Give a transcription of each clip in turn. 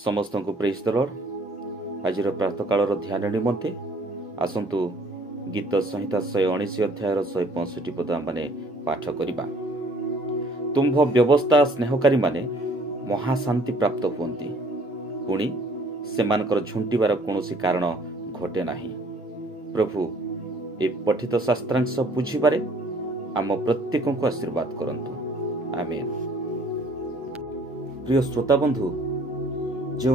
समस्त को praise the Lord. आज प्रातः काल ध्यान निमंते आसतु गीत संहिता 119 अध्याय 165 पद माने पाठ करिबा। तुम्भ व्यवस्था स्नेहकारी माने महाशांति प्राप्त हुअन्ति, पुणी सेमानकर झुंटिबार कोनोसी कारण घटे नाही। प्रभु ए पठित शास्त्रांश बुझिबारे आम प्रत्येक को आशीर्वाद करंतु। आमेन। प्रिय श्रोता बंधु, जो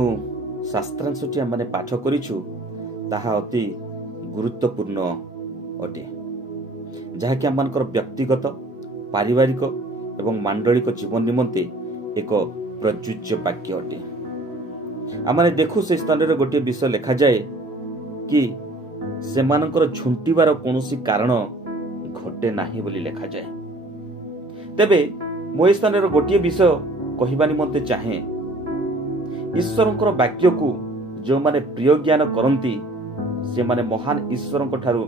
शास्त्रांशटी आम पाठ करिछु ताहा अति गुरुत्वपूर्ण अटे, जहाँकि आम व्यक्तिगत पारिवारिक एवं मांडलिक जीवन निमंते एक प्रजुज्य वाक्य अटे। आम देखु से स्थान रे गोटे विषय लिखा जाए कि सेमानकर झुंटिबार कोनोसी कारण घटे नाही बोली लिखा जाए। तेबे मो स्थान रे गोटे विषय कहबा निमंते चाहे, ईश्वरंकर वाक्य को जो माने प्रिय ज्ञान करंती से माने महान ईश्वरंक ठारू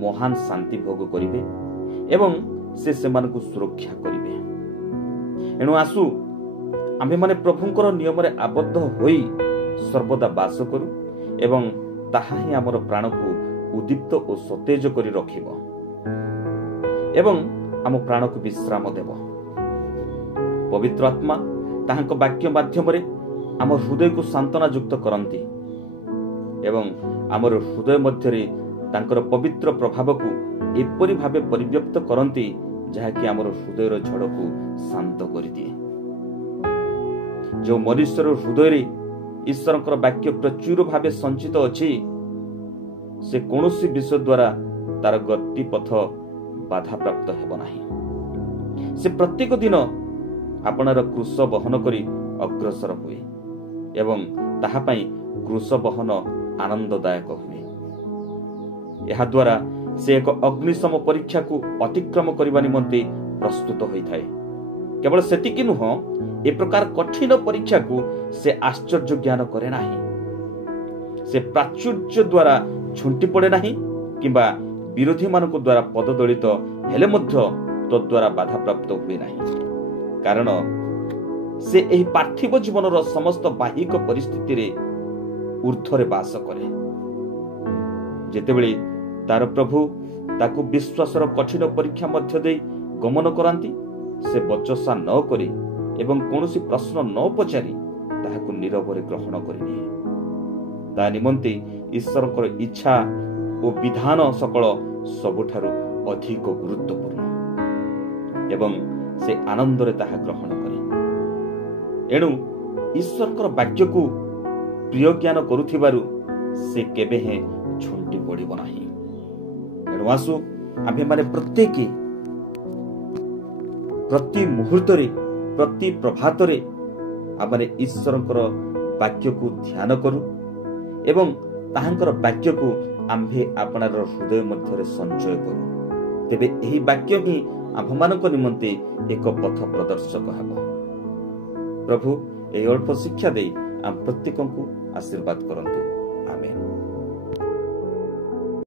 महान शांति भोग करिवे एवं से सेमानकु सुरक्षा करिवे। एणु आसु आम्भे माने प्रभुंकर नियम रे आबद्ध होई सर्वदा वास करू एवं ताहा ही आमर प्राण को उद्दीप्त और सतेज करी रखिबो एवं आम प्राण को विश्राम देव। पवित्र आत्मा ताहांक वाक्य माध्यम रे आम हृदय को सांत्वना युक्त करंती एवं आमर हृदय मध्य रे तांकर पवित्र प्रभाव को एपरि भावे परिव्यक्त करंती जहाँकि आमर हृदयर झड़ को शांत कर दिए। जो मनुष्यर हृदय रे ईश्वरंकर वाक्य प्रचुर भावे संचित अछि, से कौनसी विषय द्वारा तार गति पथ बाधा प्राप्त हेब नाही। से प्रत्येक दिन आपणार क्रूस बहन करी अग्रसर हुए एवं ताहा पई क्रूस बहन आनंददायक हुए। यह द्वारा से एक अग्निशम परीक्षा को अतिक्रम करने निमंते प्रस्तुत होई थाए। केवल सेतिकी नुह, ए प्रकार कठिन परीक्षा को से आश्चर्य ज्ञान करे नाही। से प्राचुर्य द्वारा झुंटी पड़े नाही किंबा विरोधी मानक द्वारा पददलित हेले मध्य तद्वारा बाधा प्राप्त हुए नाही। कारण से एही पार्थिव जीवन समस्त बाहिक परिस्थिति रे ऊर्ध्वरे वास करे। जेतेबेले तार प्रभु ताकू विश्वासर कठिन परीक्षा मध्य दे गमन करांती, से बचसा न करे एवं कौनसी प्रश्न न पचारि ताहाकू नीरवरे ग्रहण करिनिए। ता निमंते ईश्वरकर इच्छा और विधान सकल सबुठारु अधिक गुरुत्वपूर्ण एवं से आनंद रे ताहा ग्रहण करे। एणु ईश्वरकर वाक्य को प्रिय ज्ञान करुथिबारु से केबे हे झुंटी पड़िबो नाही। एणु आसु आम्भे माने प्रत्येक प्रति मुहूर्त रे प्रति प्रभात रे आमने ईश्वरकर वाक्य को ध्यान करू एवं ताहांकर वाक्य को आम्भे आपणार हृदय मध्य रे संचय करू। तेबे एही वाक्य ही आम्भमानक निमंते एक पथ प्रदर्शक हेबो। प्रभु एही अल्प शिक्षा दे आम प्रत्येक को आशीर्वाद करंतु।